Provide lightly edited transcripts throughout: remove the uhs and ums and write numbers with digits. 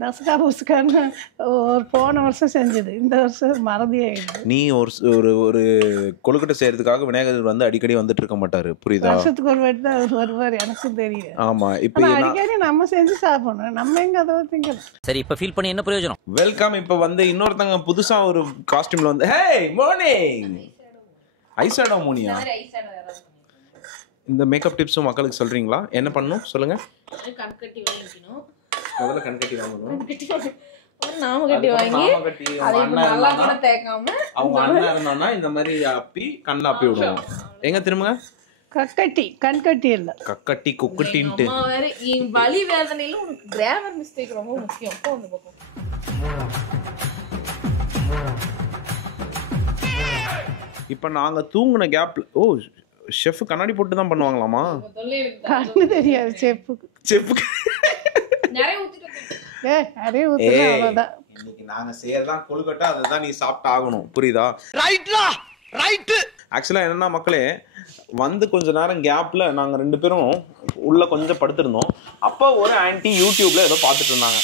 தசகா புசுக்கான்னு ஒரு போன வருஷம் செஞ்சது, இந்த வருஷம் மறதி ஆயிடுது. நீ ஒரு ஒரு கொழுக்கட்டை செய்யறதுக்காக விநாயகர் வந்து அடிக்கடி வந்துட்டு இருக்க மாட்டாரு, புரியுதா? வருஷத்துக்கு ஒரு வாட்டி தான் அவர் வருவார், எனக்கும் தெரியும். ஆமா, இப்போ அடிக்கடி நம்ம செஞ்சு சாப்பிடணும், நம்ம எங்க அதை திங்கணும். சரி, இப்ப ஃபீல் பண்ணி என்ன பிரயோஜனம்? வெல்கம். இப்போ வந்து இன்னொருத்தங்க புதுசா ஒரு காஸ்டியூம்ல வந்து ஹே மார்னிங் ஐஷேடோ மூனியா, இந்த மேக்கப் டிப்ஸும் மக்களுக்கு சொல்றீங்களா? என்ன பண்ணணும் சொல்லுங்க. கண்கட்டி வாங்கிக்கணும், முதல்ல கண்கட்டி வாங்கணும், நாமக்கட்டி வாங்கி அதை நல்லா கூட தேய்க்காம அவங்க அண்ணா இருந்தானா இந்த மாதிரி அப்பி கண்ணை அப்பி விடுவோம். எங்க திரும்ப கக்கட்டி, கண்கட்டி இல்ல கக்கட்டி குக்குட்டின்ட்டு. வலி வேதனையில உனக்கு கிராமர் மிஸ்டேக் ரொம்ப முக்கியம். போ அந்த பக்கம். இப்போ நாங்க தூங்குன கேப்ல ஷெஃப் கண்ணாடி போட்டு தான் பண்ணுவாங்களாமா? கண்ணு தெரியாது செப்புக்கு நிறைய ஊத்திட்டு நிறைய ஊத்துனா அவ்வளவுதான். இன்னைக்கு நாங்க செய்யறதா கொழுக்கட்டை, அதுதான் நீ சாப்பிட்டு ஆகணும், புரியுதா? ரைட்டு. ஆக்சுவலா என்னன்னா மக்களே, வந்து கொஞ்ச நேரம் கேப்ல நாங்க 2 பேரும் உள்ள கொஞ்சம் படுத்திருந்தோம். அப்போ ஒரு ஆன்டி யூடியூப்ல ஏதோ பார்த்துட்டு இருந்தாங்க.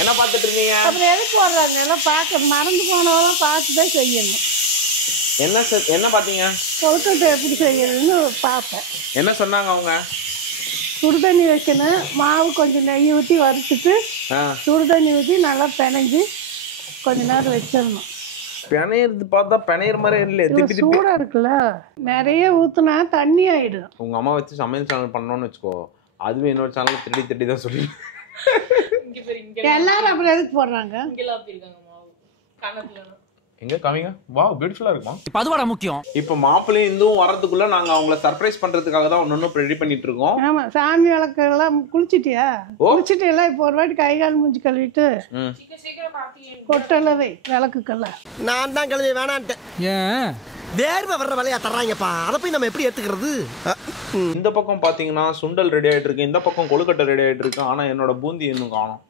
என்ன பார்த்துட்டு இருந்தீங்க? அப்புறம் எது போடுறாங்க எல்லாம் பார்க்க மறந்து போனவெல்லாம் பார்த்து தான் செய்யணும். என்ன பார்த்தீங்க? கொழுக்கட்டை எப்படி செய்யறதுன்னு பார்ப்பேன். என்ன சொன்னாங்க அவங்க? சுடுதண்ணி வைக்கணும், மாவு கொஞ்சம் நெய் ஊற்றி வறுத்துட்டு சுடுதண்ணி ஊற்றி நல்லா பிணைஞ்சு கொஞ்ச நேரம் வச்சிடணும். பிணையிறது பார்த்தா பிணையிற மாதிரி இல்லையே, சூடா இருக்குல்ல, நிறைய ஊத்துனா தண்ணி ஆயிடும். உங்க அம்மா வச்சு சமையல் சேனல் பண்ணோன்னு வச்சுக்கோ, அதுவே இன்னொரு சேனல் திருடி தான் சொல்லி எல்லாரும் அப்புறம் எதுக்கு போடுறாங்க? எங்க காமிங்க. வாவ், பியூட்டிஃபுல்லா இருக்குமா? இப்ப அதுவாடா முக்கியம். இப்போ மாப்பிள்ளையும் இந்துவும் வரதுக்குள்ள நாங்க அவங்கள சர்ப்ரைஸ் பண்றதுக்காக தான் ஒன்னொன்னு ரெடி பண்ணிட்டு இருக்கோம். ஆமா, சாமி விளக்கெல்லாம் குளிச்சிட்டியா? குளிச்சிட்டு எல்லாம் இப்போ ஒரு வாட்டி கை கால் மூஞ்சி கழுவிட்டு கொட்டலை வை விளக்குக்கெல்லாம். நான் தான் கழுவி வேணான்ட்டேன். ஏன் வேர்வை வர்ற வேலையா தர்றாங்கப்பா, அதை போய் நம்ம எப்படி எடுத்துக்கிறது? இந்த பக்கம் பாத்தீங்கன்னா சுண்டல் ரெடி ஆயிட்டு இருக்கு, இந்த பக்கம் கொழுக்கட்டை ரெடி ஆயிட்டு இருக்கு. ஆனா என்னோட பூந்தி இன்னும் காணோம்.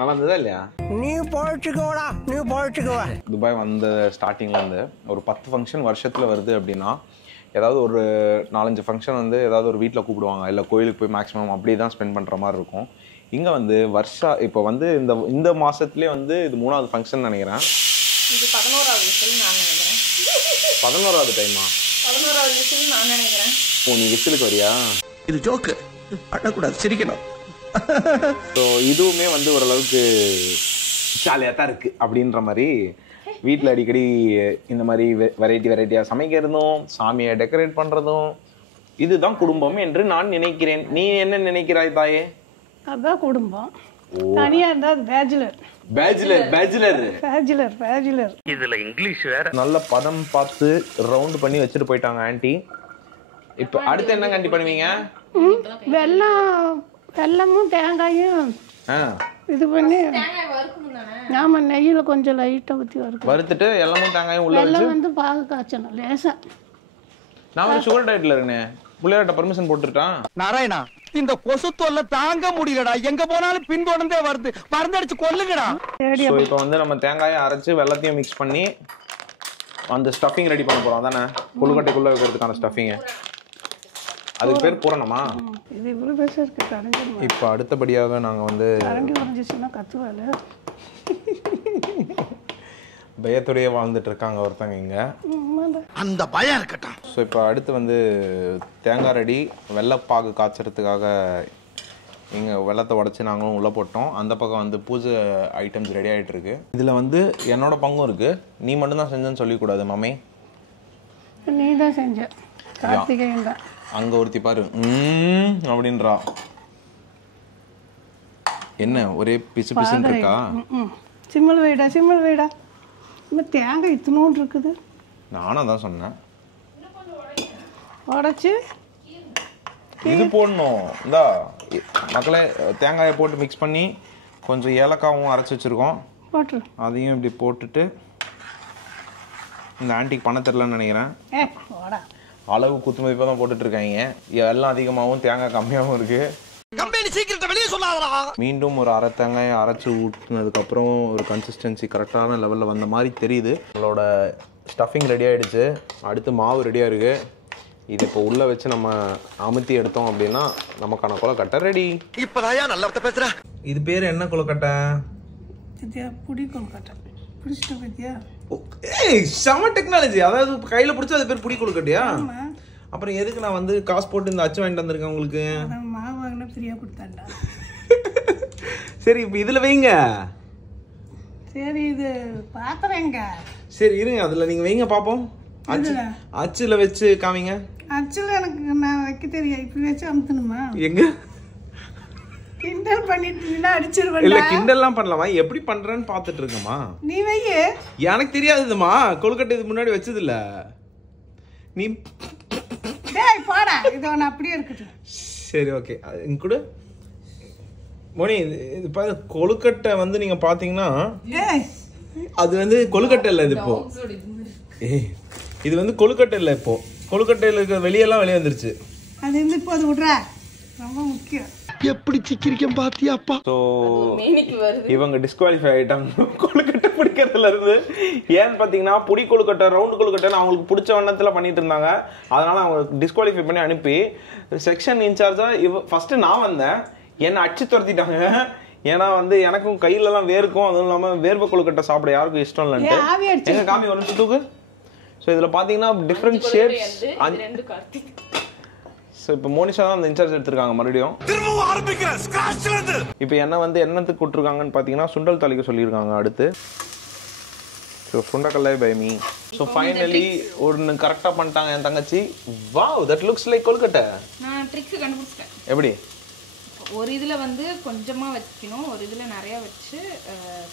நல்லா இருந்ததா இல்லையா? நீ பொழைச்சுக்கோடா, நீ பொழைச்சுக்கோ. துபாய் வந்த ஸ்டார்டிங்ல இருந்து ஒரு 10 ஃபங்க்ஷன் வருஷத்துல வருது அப்படின்னா, ஏதாவது ஒரு 4-5 ஃபங்க்ஷன் வந்து ஏதாவது ஒரு வீட்டில் கூப்பிடுவாங்க, இல்லை கோயிலுக்கு போய் மேக்ஸிமம் அப்படி தான் ஸ்பெண்ட் பண்ணுற மாதிரி இருக்கும். இங்கே வந்து இப்போ வந்து இந்த மாதத்துலேயே வந்து இது 3வது ஃபங்க்ஷன் நினைக்கிறேன். இது 11வது விசில் நான் நினைக்கிறேன். 11வது டைமா? 11வது விசில் நான் நினைக்கிறேன். நீ விசிலுக்கு வரியா? இது ஜோக்கு, அடக்கூடாது, சிரிக்கணும். ஸோ இதுவுமே வந்து ஓரளவுக்கு ஜாலியாக தான் இருக்குது அப்படின்ற மாதிரி வீட்டில் அடிக்கடி இந்த மாதிரி வெரைட்டியாக சமைக்கிறதும் சாமியை டெக்கரேட் பண்ணுறதும் இதுதான் குடும்பம் என்று நான் நினைக்கிறேன். நீ என்ன நினைக்கிறாய் தாயே? அதுதான் குடும்பம். தனியா இருந்தா அது பேச்சுலர். இதுல இங்கிலீஷ் வேற. நல்ல பதம் பார்த்து ரவுண்ட் பண்ணி வச்சுட்டு போயிட்டாங்க ஆன்ட்டி. இப்போ அடுத்து என்ன ஆன்ட்டி பண்ணுவீங்க? வெல்லமும் தேங்காயும் இது பண்ணி, ஆமா, நெய்யில கொஞ்சம் லைட்டா ஊற்றி வறுத்துட்டு எல்லாமும் தேங்காயும் உள்ள வெல்லம் வந்து பாகு காய்ச்சணும் லேசா. நான் ஒரு சுகர் டயட்ல இருக்கேன், புள்ளையாட்ட பர்மிஷன் போட்டுட்டான். நாராயணா, இந்த கொசு தொல்லை தாங்க முடியலடா, எங்க போனாலும் பின்தொடர்ந்தே வருது, மருந்தடிச்சு கொல்லுங்கடா. ஸோ இப்போ வந்து நம்ம தேங்காயை அரைச்சு வெள்ளத்தையும் மிக்ஸ் பண்ணி அந்த ஸ்டஃபிங் ரெடி பண்ண போறோம் தானே, கொழுக்கட்டைக்குள்ள வைக்கிறதுக்கான ஸ்டஃபிங். அதுக்கு பேர் பூரணமா? இது இவ்வளவு பெருசா இருக்கு கரண்டி. இப்போ அடுத்தபடியாக நாங்க வந்து கரண்டி உடைஞ்சிச்சுன்னா கத்துவால பயத்தோடய வாழ்ந்துட்டு இருக்காங்க ஒருத்தங்க இங்க. அந்த பயம் இருக்கட்டும். ஸோ இப்போ அடுத்து வந்து தேங்காய் ரெடி, வெள்ளைப்பாகு காய்ச்சறதுக்காக இங்கே வெள்ளத்தை உடச்சி நாங்களும் உள்ளே போட்டோம். அந்த பக்கம் வந்து பூஜை ஐட்டம்ஸ் ரெடி ஆகிட்டு இருக்கு. இதில் வந்து என்னோட பங்கும் இருக்கு. நீ மட்டும்தான் செஞ்சேன்னு சொல்லக்கூடாது மாமே. நீ தான் செஞ்ச, கார்த்திகேயன் தான். அங்கே ஒருத்தி பாரு அப்படின்றா. என்ன ஒரே பிசு பிசுன்னு இருக்கா? சிம்மல் வைடா. இன்னும் தேங்காய் இத்தனோண்டு இருக்குது. நானும் தான் சொன்னேன் உடச்சி இது போடணும். இந்தா மக்களே, தேங்காயை போட்டு மிக்ஸ் பண்ணி கொஞ்சம் ஏலக்காவும் அரைச்சி வச்சுருக்கோம், போட்டுரு. அதையும் இப்படி போட்டுட்டு, இந்த ஆன்ட்டிக்கு பண்ண தெரிலன்னு நினைக்கிறேன், அளவு குத்து மதிப்பாக தான் போட்டுட்ருக்காங்க. எல்லாம் அதிகமாகவும் தேங்காய் கம்மியாகவும் இருக்குது. மீண்டும் ஒரு அரை தேங்காயை அரைச்சி ஊற்றினதுக்கப்புறம் ஒரு கன்சிஸ்டன்சி கரெக்டான லெவலில் வந்த மாதிரி தெரியுது. நம்மளோட ஸ்டஃபிங் ரெடி ஆகிடுச்சு. அடுத்து மாவு ரெடியாக இருக்குது. இது இப்போ உள்ள வச்சு நம்ம அமுத்தி எடுத்தோம் அப்படின்னா நமக்கான கொழுக்கட்டை ரெடி. இப்பதான் நல்ல பேசுற. இது பேர் என்ன கொழுக்கட்டை? புடி கொழுக்கட்டை. பிடிச்சிட்டு பத்தியா? ஏய் செம டெக்னாலஜி. அதாவது கையில பிடிச்சா அது பேர் புடி கொழுக்கட்டையா? அப்புறம் எதுக்கு நான் வந்து காசு போட்டு இந்த அச்சு வாங்கிட்டு வந்திருக்கேன் உங்களுக்கு? மாவு வாங்கினா ஃப்ரீயா கொடுத்தாண்டா. சரி இப்போ இதுல வைங்க. சரி இது பாத்திரங்க. சரி இருங்க அதுல நீங்க வைங்க பாப்போம். அச்சுல வச்சு காமிங்க. அச்சுல எனக்கு நான் வைக்க தெரியும். இப்படி வச்சு அமுத்தணுமா? எங்க கிண்டல் பண்ணிட்டு அடிச்சிருவேன். இல்ல கிண்டல்லாம் பண்ணலாமா? எப்படி பண்றேன்னு பாத்துட்டு இருக்கமா? நீ வைய. எனக்கு தெரியாதுமா. கொழுக்கட்டை இது முன்னாடி வச்சது இல்ல. நீ டேய் போடா. இது ஒன்னு அப்படியே இருக்கட்டும். சரி ஓகே. இங்க கூட மோனி இது பாரு கொழுக்கட்டை வந்து நீங்க பாத்தீங்கன்னா அது வந்து கொழுக்கட்டை இல்ல. இது இப்போ இது வந்து கொழுக்கட்டை இல்ல. இப்போ கொழுக்கட்டையில இருக்க வெளியெல்லாம் வெளியே வந்துருச்சு. அது வந்து இப்போ அது விடுற ரொம்ப முக்கியம். எப்படி சிக்கிரிக்கம் பாத்தியாப்பா. ஸோ இவங்க டிஸ்குவாலிஃபை ஆகிட்டாங்க கொழுக்கட்டை பிடிக்கிறதுல இருந்து. ஏன்னு பார்த்தீங்கன்னா புடி கொழுக்கட்டை ரவுண்டு கொழுக்கட்டைன்னு அவங்களுக்கு பிடிச்ச வண்ணத்தில் பண்ணிட்டு இருந்தாங்க. அதனால அவங்க டிஸ்குவாலிஃபை பண்ணி அனுப்பி செக்ஷன் இன்சார்ஜாக ஃபர்ஸ்ட் நான் வந்தேன். என்னை அடிச்சு துரத்திட்டாங்க. ஏன்னா வந்து எனக்கும் கையிலலாம் வேர்க்கும். அதுவும் இல்லாமல் வேர்வை கொழுக்கட்டை சாப்பிட யாருக்கும் இஷ்டம் இல்லைன்ட்டு எங்க காமி ஒரு நிமிஷத்துக்கு. ஸோ இதில் பார்த்தீங்கன்னா டிஃப்ரெண்ட் ஷேப்ஸ். ஸோ இப்போ மோனிஷா தான் அந்த இன்சார்ஜ் எடுத்திருக்காங்க மறுபடியும். இப்போ என்ன வந்து என்னத்துக்கு கொடுத்துருக்காங்கன்னு பார்த்தீங்கன்னா சுண்டல் தாளிக்க சொல்லியிருக்காங்க அடுத்து. ஸோ சுண்டக்கல்லை பை மீ. ஸோ ஃபைனலி ஒன்று கரெக்டாக பண்ணிட்டாங்க என் தங்கச்சி. வாவ் தட் லுக்ஸ் லைக் கொழுக்கட்டை. நான் ட்ரிக்ஸ் கண்டுபிடிச்சிட்டேன். எப்படி? ஒரு இதுல வந்து கொஞ்சமா வைக்கணும், ஒரு இதுல நிறைய வச்சு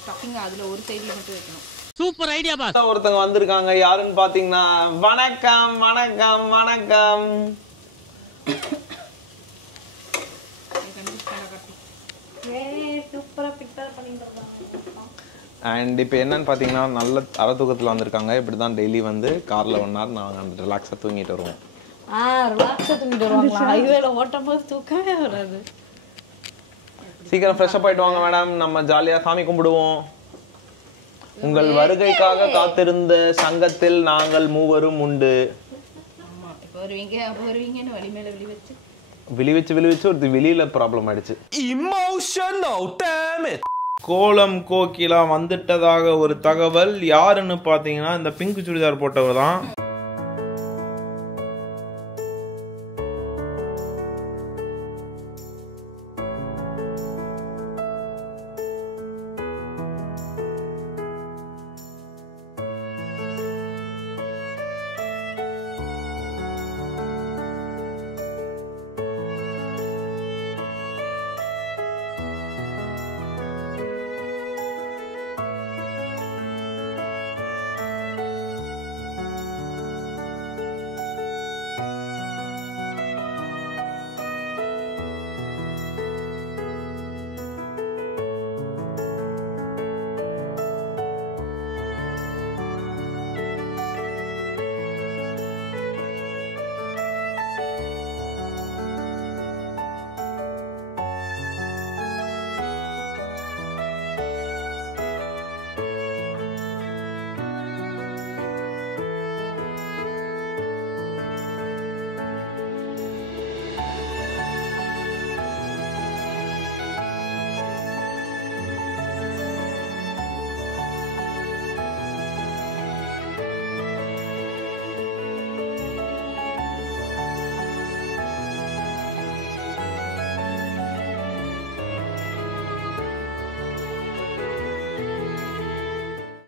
ஸ்டஃபிங் அதுல ஒரு சைடுல மட்டும் வைக்கணும். Super idea boss. ஒருத்தங்க வந்திருக்காங்க. யாருன்னு பாத்தீங்கன்னா வணக்கம் வணக்கம் வணக்கம். அண்ட் இப்போ என்னன்னு பார்த்தீங்கன்னா நல்ல அரை தூக்கத்தில் வந்திருக்காங்க. இப்படி தான் டெய்லி வந்து காரில் 1 hour நாங்கள் ரிலாக்ஸாக தூங்கிட்டு வருவோம். ரிலாக்ஸாக தூங்கிட்டு வருவாங்களா? ஹைவேல ஓட்டும் போது தூக்கமே வராது. சீக்கிரம் ஃப்ரெஷ்அப் ஆகிட்டு வாங்க மேடம். நம்ம ஜாலியாக சாமி கும்பிடுவோம். உங்கள் வருகைக்காக காத்திருந்த சங்கத்தில் நாங்கள் மூவரும் உண்டு. இப்போ வருவீங்கன்னு வழி மேல விழி வச்சு ஒரு வெளியில ப்ராப்ளம் ஆயிடுச்சு. Emotional damage. கோலம் கோகிலா வந்துட்டதாக ஒரு தகவல். யாருன்னு பாத்தீங்கன்னா இந்த பிங்க் சுடிதார் போட்டவர் தான்.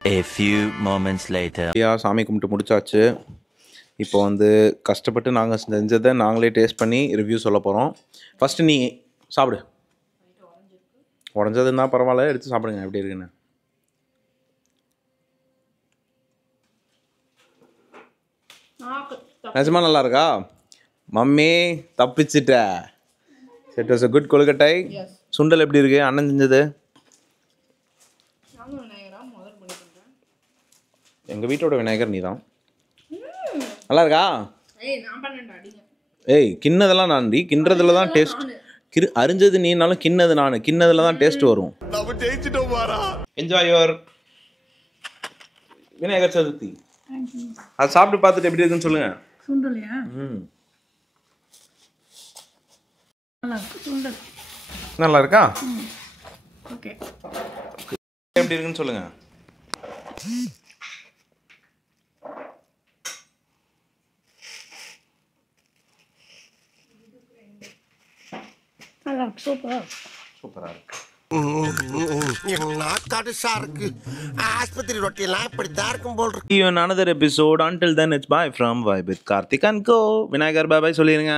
A few moments later. சாமி கும்பிட்டு முடிச்சாச்சு. இப்போ வந்து கஷ்டப்பட்டு நாங்கள் செஞ்சதை நாங்களே டேஸ்ட் பண்ணி ரிவ்யூ சொல்ல போகிறோம். ஃபஸ்ட்டு நீ சாப்பிடு. உடஞ்சதுன்னா பரவாயில்ல, எடுத்து சாப்பிடுங்க எப்படி இருக்குன்னு. நிஜமா நல்லா இருக்கா? மம்மி தப்பிச்சிட்ட. இட் வாஸ் a good கொழுக்கட்டை. சுண்டல் எப்படி இருக்கு அண்ணன் செஞ்சது? எங்கள் வீட்டோட விநாயகர் நீ தான். நல்லா இருக்கா? ஏய் கிண்ணதெல்லாம் நான்டி. கிண்ணறதுல தான் டேஸ்ட். அரிஞ்சது நீனாலும் கிண்ணது நான். கிண்ணதுல தான் டேஸ்ட் வரும். Enjoy your Vinayagar Chaturthi. அது சாப்பிட்டு பார்த்துட்டு எப்படி இருக்குன்னு சொல்லுங்க. சுண்டலையா? நல்லா இருக்கு சுண்டல். நல்லா இருக்கா? ஓகே. எப்படி இருக்குன்னு சொல்லுங்க. நல்லா இருக்கு. சூப்பரா சூப்பரா இருக்கு. கடுசா இருக்கு. ஆஸ்பத்திரி ரொட்டியெல்லாம் இப்படித்தான் இருக்கும் போல் இருக்கு. See you in another episode. Until then, it's bye from Vibe with Karthik and Co. Vinayagar பாய் சொல்லிருங்க.